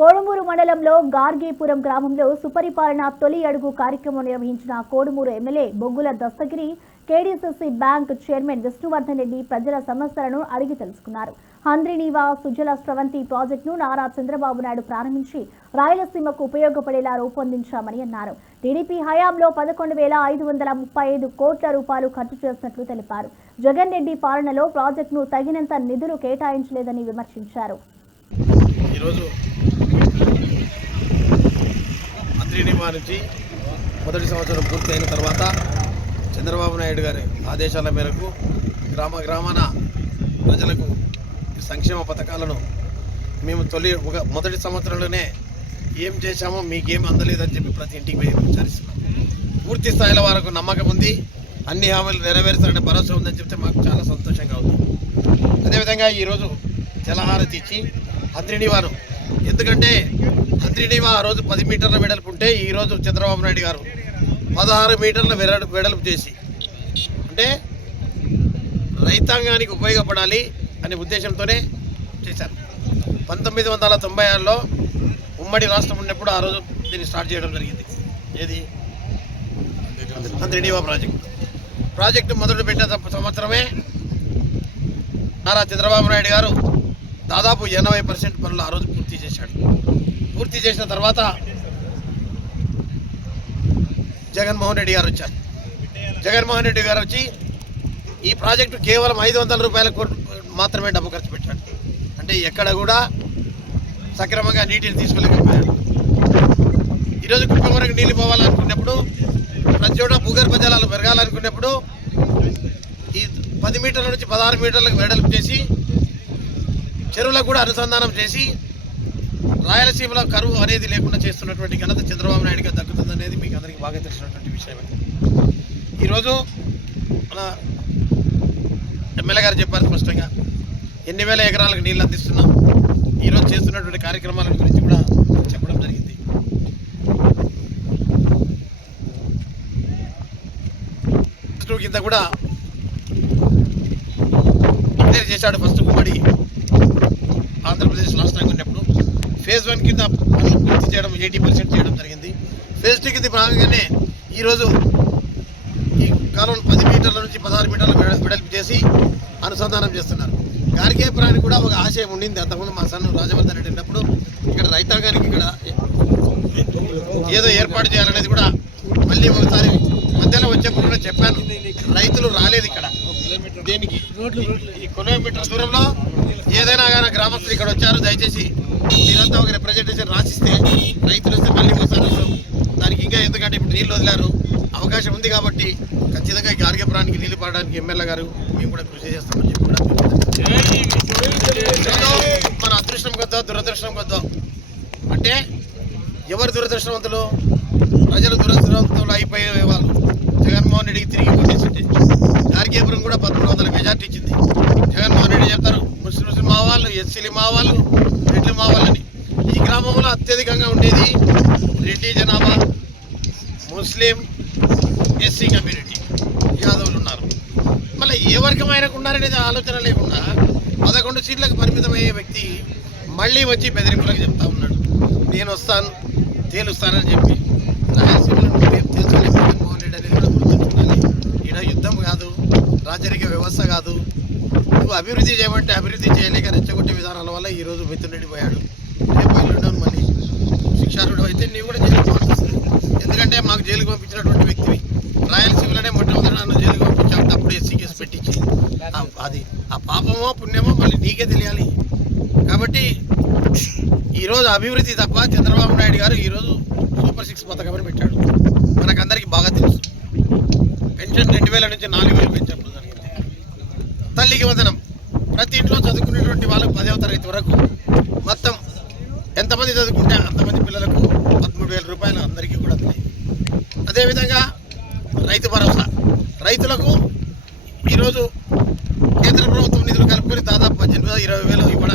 కోడుమూరు మండలంలో గార్గీపురం గ్రామంలో సుపరిపాలన తొలి అడుగు కార్యక్రమం నిర్వహించిన Kodumur MLA Boggula Dastagiri KDCC bank chairman Vishnuvardhan Reddy ప్రజల సమస్యలను అడిగి తెలుసుకున్నారు. హంద్రినీవా సుజల స్రవంతి ప్రాజెక్టును నారా చంద్రబాబు నాయుడు ప్రారంభించి రాయలసీమకు ఉపయోగపడేలా రూపొందించామని అన్నారు. టీడీపీ హయాంలో పదకొండు వేల ఐదు వందల ముప్పై ఐదు కోట్ల రూపాయలు ఖర్చు చేసినట్లు తెలిపారు. జగన్ రెడ్డి పాలనలో ప్రాజెక్టును తగినంత నిధులు కేటాయించలేదని విమర్శించారు. ఈరోజు మంత్రినిమా నుంచి మొదటి సంవత్సరం పూర్తయిన తర్వాత చంద్రబాబు నాయుడు గారి ఆదేశాల మేరకు గ్రామ గ్రామాన ప్రజలకు సంక్షేమ పథకాలను మేము తొలి ఒక మొదటి సంవత్సరంలోనే ఏం చేశామో మీకేం అందలేదని చెప్పి ప్రతి ఇంటికి పోయి విచారిస్తున్నాం. పూర్తి స్థాయిలో వారికి నమ్మకం ఉంది. అన్ని హామీలు నెరవేరుస్తారనే భరోసా ఉందని చెప్తే మాకు చాలా సంతోషంగా ఉంది. అదేవిధంగా ఈరోజు జలహారతి ఇచ్చి హంద్రినివారు ఎందుకంటే హంద్రినివా ఆ రోజు పది మీటర్ల వెడల్పు ఉంటే ఈరోజు చంద్రబాబు నాయుడు గారు పదహారు మీటర్ల వెడల్పు చేసి. అంటే రైతాంగానికి ఉపయోగపడాలి అనే ఉద్దేశంతోనే చేశారు. పంతొమ్మిది వందల తొంభై ఆరులో ఉమ్మడి రాష్ట్రం ఉన్నప్పుడు ఆ రోజు దీన్ని స్టార్ట్ చేయడం జరిగింది. ఏది? హంద్రినివా ప్రాజెక్ట్. ప్రాజెక్టు మొదలు పెట్టిన సంవత్సరమే నారా చంద్రబాబు నాయుడు గారు దాదాపు ఎనభై పర్సెంట్ పనులు ఆ రోజు పూర్తి చేశాడు. పూర్తి చేసిన తర్వాత జగన్మోహన్ రెడ్డి గారు వచ్చారు. జగన్మోహన్ రెడ్డి గారు వచ్చి ఈ ప్రాజెక్టు కేవలం ఐదు వందల రూపాయల మాత్రమే డబ్బు ఖర్చు పెట్టాడు. అంటే ఎక్కడ కూడా సక్రమంగా నీటిని తీసుకోలేకపోయాడు. ఈరోజు కుప్పం వరకు నీళ్ళు పోవాలనుకున్నప్పుడు ప్రతి చోట భూగర్భ జలాలు పెరగాలనుకున్నప్పుడు ఈ పది మీటర్ల నుంచి పదహారు మీటర్లకు వెడల్పు చేసి చెరువులకు కూడా అనుసంధానం చేసి రాయలసీమలో కరువు అనేది లేకుండా చేస్తున్నటువంటి ఘనత చంద్రబాబు నాయుడు గారు దక్కుతుంది అనేది మీకు అందరికీ బాగా తెలిసినటువంటి విషయమే ఈరోజు మన ఎమ్మెల్యే గారు చెప్పారు స్పష్టంగా ఎన్ని వేల ఎకరాలకు నీళ్ళు అందిస్తున్నాం. ఈరోజు చేస్తున్నటువంటి కార్యక్రమాల గురించి కూడా చెప్పడం జరిగింది. కింద కూడా చేశాడు ఫస్ట్ ఉమ్మడి ఆంధ్రప్రదేశ్ రాష్ట్రంగా ఉన్నప్పుడు ఫేజ్ వన్ కింద పూర్తి చేయడం ఎయిటీ పర్సెంట్ చేయడం జరిగింది. ఫేజ్ టూ కింద భాగంగానే ఈరోజు ఈ కాలువను పది మీటర్ల నుంచి పదహారు మీటర్ల వెడల్పు చేసి అనుసంధానం చేస్తున్నారు. గారికేపురానికి కూడా ఒక ఆశయం ఉండింది. అంతకుముందు మా సన్ను రాజవర్ధన్ రెడ్డి ఉన్నప్పుడు ఇక్కడ రైతాంగానికి ఇక్కడ ఏదో ఏర్పాటు చేయాలనేది కూడా మళ్ళీ ఒకసారి మధ్యలో వచ్చేప్పుడు కూడా చెప్పాను. రైతులు రాలేదు ఇక్కడ. దేనికి? ఈ కిలోమీటర్ దూరంలో ఏదైనా కానీ గ్రామస్తులు ఇక్కడ వచ్చారు దయచేసి మీరంతా ఒక రిప్రజెంటేషన్ రాసిస్తే రైతులు వస్తే మళ్ళీ ఒకసారి వస్తాం దానికి ఇంకా ఎందుకంటే ఇప్పుడు నీళ్ళు వదిలారు అవకాశం ఉంది కాబట్టి ఖచ్చితంగా ఈ గార్గపురానికి నీళ్ళు పడడానికి ఎమ్మెల్యే గారు మేము కూడా కృషి చేస్తామని చెప్పి కూడా మన అదృష్టం కొద్దా దురదృష్టం కొద్దా. అంటే ఎవరు దురదృష్టవంతులు? ప్రజలు దురదృష్టవంతులు అయిపోయే వాళ్ళు. జగన్మోహన్ రెడ్డికి తిరిగి ఓటేసింది గార్గేపురం కూడా వందల మెజార్టీ ఇచ్చింది. జగన్మోహన్ రెడ్డి చెప్తారు ముస్లిం మా వాళ్ళు ఎస్సీలు మా వాళ్ళు రెడ్లు మా వాళ్ళని. ఈ గ్రామంలో అత్యధికంగా ఉండేది రెడ్డి జనాభా ముస్లిం ఎస్సీ కమ్యూనిటీ. యాదవులు ఉన్నారు. మళ్ళీ ఏ వర్గం ఆయనకు ఉన్నారనేది ఆలోచన లేకుండా పదకొండు సీట్లకు పరిమితమయ్యే వ్యక్తి మళ్ళీ వచ్చి బెదిరింపులకు చెప్తా ఉన్నాడు. నేను వస్తాను తేలుస్తానని చెప్పి రాయలసీమ నువ్వేం తేల్చలేవు జగన్మోహన్ రెడ్డి అనేది కూడా గుర్తుంచుకోవాలి ఈడ యుద్ధం కాదు రాజరిక వ్యవస్థ కాదు. నువ్వు అభివృద్ధి చేయమంటే అభివృద్ధి చేయలేక రెచ్చగొట్టే విధానాల వల్ల ఈరోజు మిథున్ పోయాడు. రేపు ఎల్లుండవు మళ్ళీ శిక్షారుడు అయితే నీవు కూడా జైలుకి పంపిస్తుంది ఎందుకంటే మాకు జైలుకి పంపించినటువంటి వ్యక్తివి. రాయలసీమలోనే మొట్టమొదటి నన్ను జైలుకి పంపించావు తప్పుడు ఎస్సీ కేసు పెట్టించి. అది ఆ పాపమో పుణ్యమో మళ్ళీ నీకే తెలియాలి. కాబట్టి ఈరోజు అభివృద్ధి తప్ప చంద్రబాబు నాయుడు గారు ఈరోజు సూపర్ సిక్స్ పథకం పెట్టాడు. మనకందరికీ బాగా తెలుసు. పెన్షన్ రెండు వేల నుంచి నాలుగు వేలు పెంచాం. తల్లికి వదనం. ప్రతి ఇంట్లో చదువుకునేటువంటి వాళ్ళకు పదవ తరగతి వరకు మొత్తం ఎంతమంది చదువుకుంటే అంతమంది పిల్లలకు పదమూడు వేల రూపాయలు అందరికీ కూడా ఉన్నాయి అదేవిధంగా రైతు భరోసా. రైతులకు ఈరోజు కేంద్ర ప్రభుత్వం నిధులు కలుపుకొని దాదాపు పద్దెనిమిది ఇరవై వేలు